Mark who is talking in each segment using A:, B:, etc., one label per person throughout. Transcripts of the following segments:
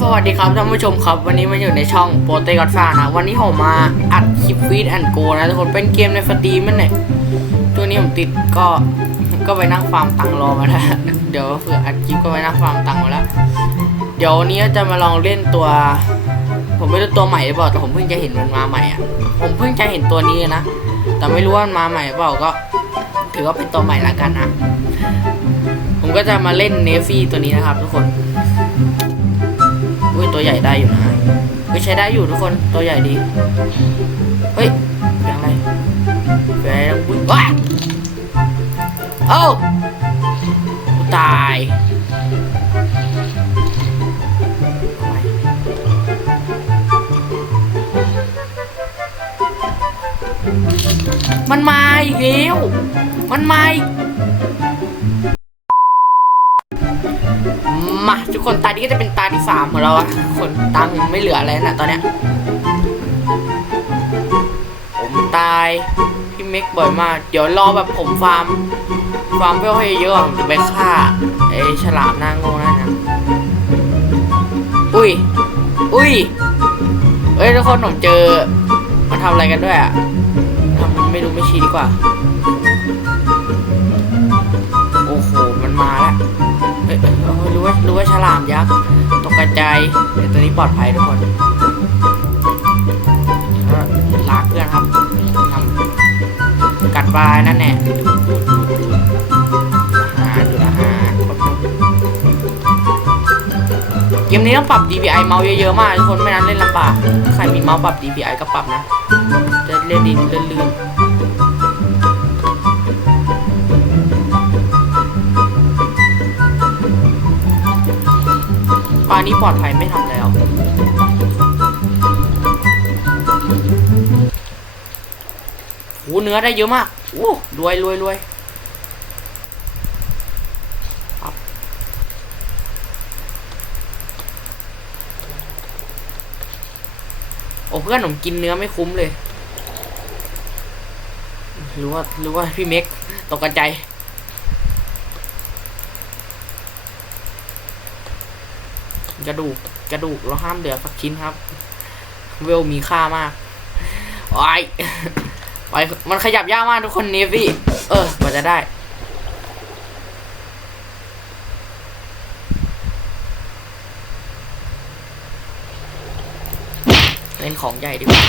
A: สวัสดีครับท่านผู้ชมครับ วันนี้มาอยู่ในช่องโปเตกอดฟ้านะ วันนี้ผมมาอัดคลิปฟีดแอนโกนะทุกคนเป็นเกมในสตรีมนั่นแหละตัวนี้ผมติดก็ก็ไปนั่งฟาร์มตังค์รอมาแล้วเดี๋ยวเผื่ออัดคลิปก็ไปนั่งฟาร์มตังค์มาแล้ว เดี๋ยววันนี้จะมาลองเล่นตัว ผมไม่รู้ตัวใหม่หรือเปล่าแต่ผมเพิ่งจะเห็นมันมาใหม่อะผมเพิ่งจะเห็นตัวนี้นะแต่ไม่รู้ว่ามันมาใหม่หรือเปล่าก็ ถือว่าเป็นตัวใหม่ละกันนะผมก็จะมาเล่นเนฟี่ตัวนี้นะครับ ทุกคน อุ้ยตัวใหญ่ได้อยู่นะเฮ้ยใช้ได้อยู่ทุกคนตัวใหญ่ดีเฮ้ยเสียงไรแฟนวิ่งว้าเอ้าตายมันมาอีกแล้วมันมาอีก มาทุกคนตานี้ก็จะเป็นตาที่สามของเราอะคนตังไม่เหลืออะไรนะตอนเนี้ยผมตายพี่เม็กบ่อยมาก เดี๋ยวรอแบบผมฟาร์มฟาร์มเวลให้เยอะผมจะไปฆ่าไอ้ฉลามหน้าโง่นั่นนะอุ้ยอุ้ยเอ้ยทุกคนผมเจอมันทำอะไรกันด้วยอะทำไม่รู้ไม่ชี้ดีกว่า โอ้โหมันมาแล้ว เอ้ยเอ้ยรู้ว่ารู้ว่าฉลามยักษ์ตกกระจายเดี๋ยวตัวนี้ปลอดภัยทุกคนเอ่อลากเพื่อนครับทำกัดปลานั่นแน่อาหารดูอาหารเกมนี้ต้องปรับ DPI เมาส์เยอะๆมากทุกคนไม่นั้นเล่นลำบาก ใครมีเมาส์ปรับ DPI ก็ปรับนะ จะเล่นดีลื่นๆานี้ปลอดภัยไม่ทำแล้วโหเนื้อได้เยอะมากโอ้รวยรวยรวยครับโอ้เพื่อนผมกินเนื้อไม่คุ้มเลย หรู้ว่าหรู้ว่าพี่เม็กตกใจาย กระดูกกระดูกเราห้ามเหลือสักชิ้นครับ เวลมีค่ามากโอ้ยไปมันขยับยากมากทุกคนเนฟี่เออกว่าจะได้ เล่นของใหญ่ดีกว่า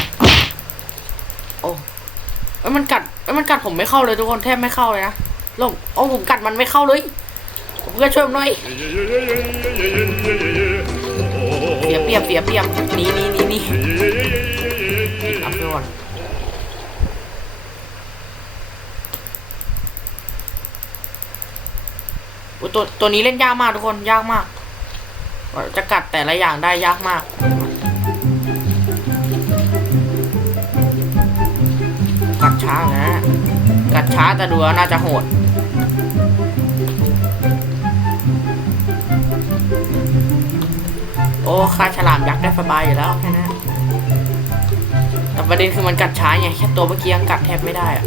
A: โอ้เอ้ยมันกัดเอ้มันกัดผมไม่เข้าเลยทุกคนแทบไม่เข้าเลยนะลงโอ้ผมกัดมันไม่เข้าเลย ผมก็ช่วยผมหน่อยเสียเปรียบเสียเปรียบหนีหนีหนีหนีรับไปก่อนตัวตัวนี้เล่นยากมากทุกคนยากมาก จะกัดแต่ละอย่างได้ยากมากกัดช้านะกัดช้าแต่ดูแล้วน่าจะโหด โอ้ค่าฉลามยักษ์ได้สบายอยู่แล้วแค่นั้นแต่ประเด็นคือมันกัดช้าไงแค่ตัวเมื่อกี้ยังกัดแทบไม่ได้อะ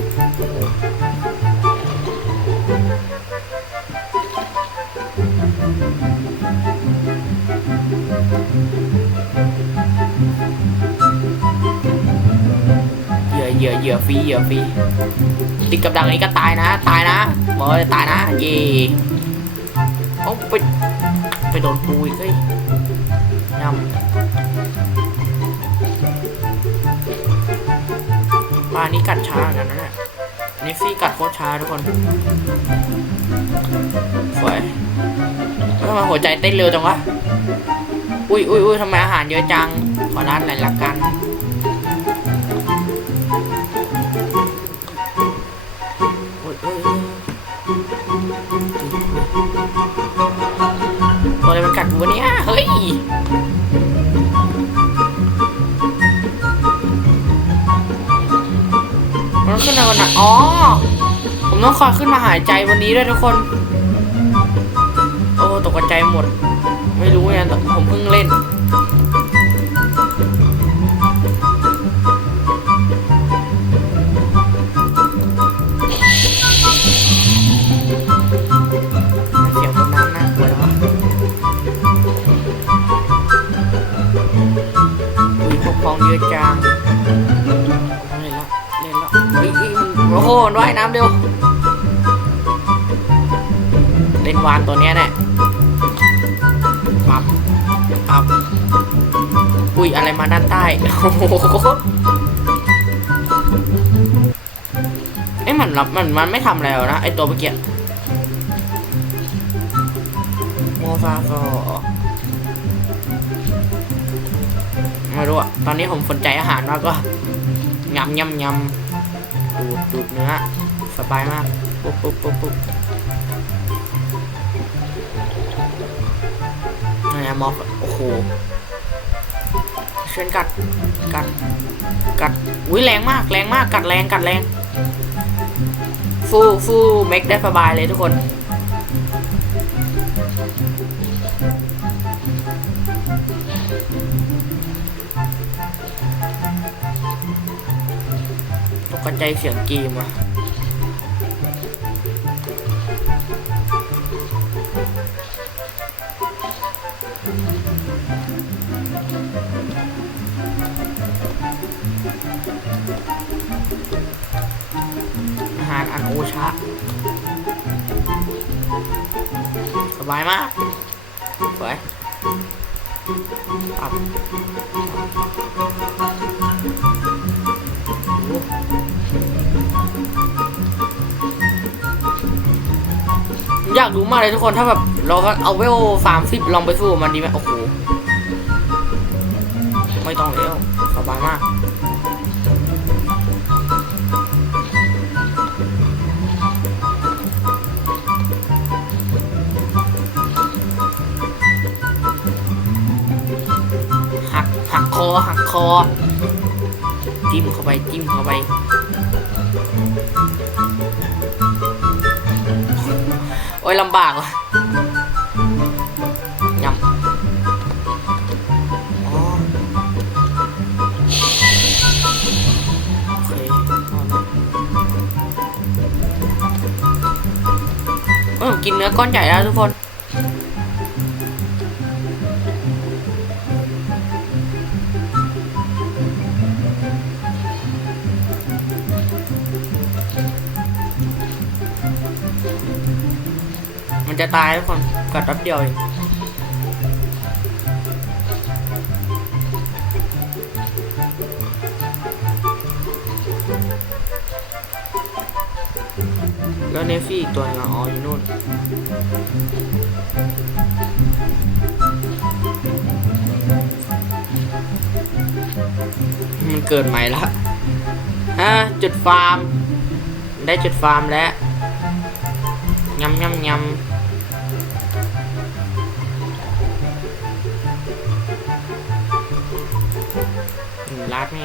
A: เหยื่อเหยื่อเหยื่อฟรีเหยื่อฟรีติดกับดักนี้ก็ตายนะ ตายนะบอกเลยตายนะ เย่เอาไปไปโดนปูอีกเฮ้ย ปลานี้กัดช้ากันนะเนี่ยนิฟฟี่กัดโคตรช้าทุกคนสวยแล้วทำไมหัวใจเต้นเร็วจังวะ อุ้ยอุ้ยอุ้ยทำไมอาหารเยอะจัง ขอร้านไหนละกัน อุ้ยอุ้ยตัวอะไรมันกัดกูวะเนี่ย เฮ้ย มันขึ้นมาวันไหนอ๋อ ผมต้องคอยขึ้นมาหายใจวันนี้ด้วยทุกคน โอ้ตกใจหมด ไม่รู้ไงผมเพิ่งเล่น วานตัวเนี้ยแหละปับปับอุ้ยอะไรมาด้านใต้โอ้โหเอ้มันรับมันมันไม่ทำอะไรแล้วนะไอตัวเมื่อกี้โมฟาโกไม่รู้อะตอนนี้ผมสนใจอาหารมากก็ยำยำยำดูดดูดเนื้อสบายมากปุ๊บปุ๊บปุ๊บปุ๊บ นี่นมอฟโอ้โหเชิญกัดกัดกัดอุ้ยแรงมากแรงมากกัดแรงกัดแรง ฟูฟูเมกได้สบายเลยทุกคนตกใจเสียงเกมอะ บายมากสวยปับอยากรู้มากเลยทุกคนถ้าแบบเราก็เอาเวลสามสิบลองไปสู้มันดีไหมโอ้โหไม่ต้องแล้วสบายมาก คอ จิ้มเข้าไปจิ้มเข้าไปโอ้ยลำบากว่ะยำโอเคเอาละเออกินเนื้อก้อนใหญ่แล้วทุกคน จะตายทุกคนกัดแป๊บเดียวเองแล้วเนฟี่อีกตัวนึงอะอ๋ออยู่นู่นมันเกิดใหม่ละฮะจุดฟาร์ม ได้จุดฟาร์มแล้วยำยำยำ อืมลาดแม่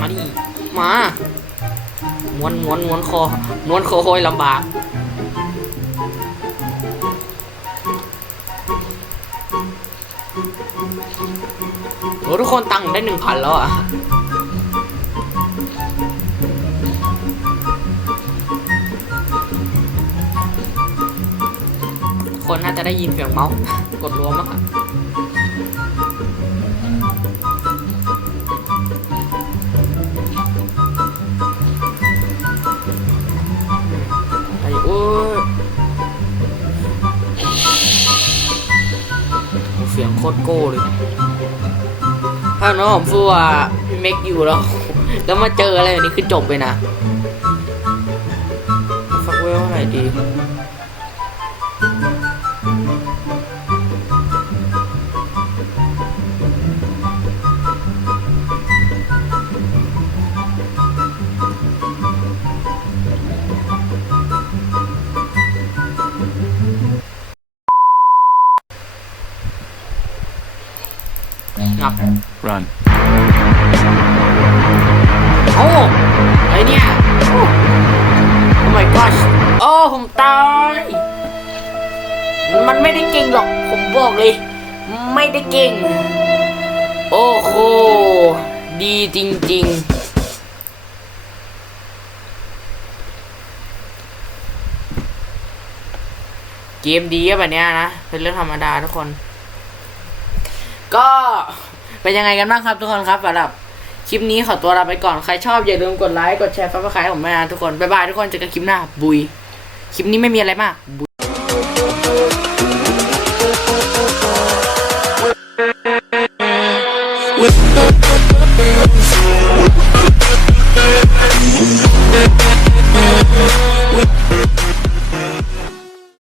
A: มาดิมาม้วนม้วนม้วนคอม้วนคอโอยลำบากโหทุกคนตังค์ได้หนึ่งพันแล้วอะ คนน่าจะได้ยินเสียงเมาส์กดรวมอะค่ะไอ้โอ้เสียงโคตรโก้เลยถ้าน้องผมฟูอะพี่เมกอยู่แล้ว แล้วมาเจออะไรแบบนี้คือจบเลยนะฟักเวลเท่าไหร่ดี งับ
B: Run.
A: โอ้ไอเนี่ย โอ้ Oh my gosh โอ้ผมตาย มันไม่ได้เก่งหรอก ผมบอกเลย ไม่ได้เก่ง โอ้โห ดีจริง ๆเกมดีอะแบบเนี้ยนะ เป็นเรื่องธรรมดาทุกคนก็ เป็นยังไงกันบ้างครับทุกคนครับสำหรับคลิปนี้ขอตัวลาไปก่อนใครชอบอย่าลืมกดไลค์กดแชร์ซับสไครต์ผมด้วยนะทุกคนบ๊ายบายทุกคนเจอกันคลิปหน้าบุยคลิปนี้ไม่มีอะไรมากบุย
B: with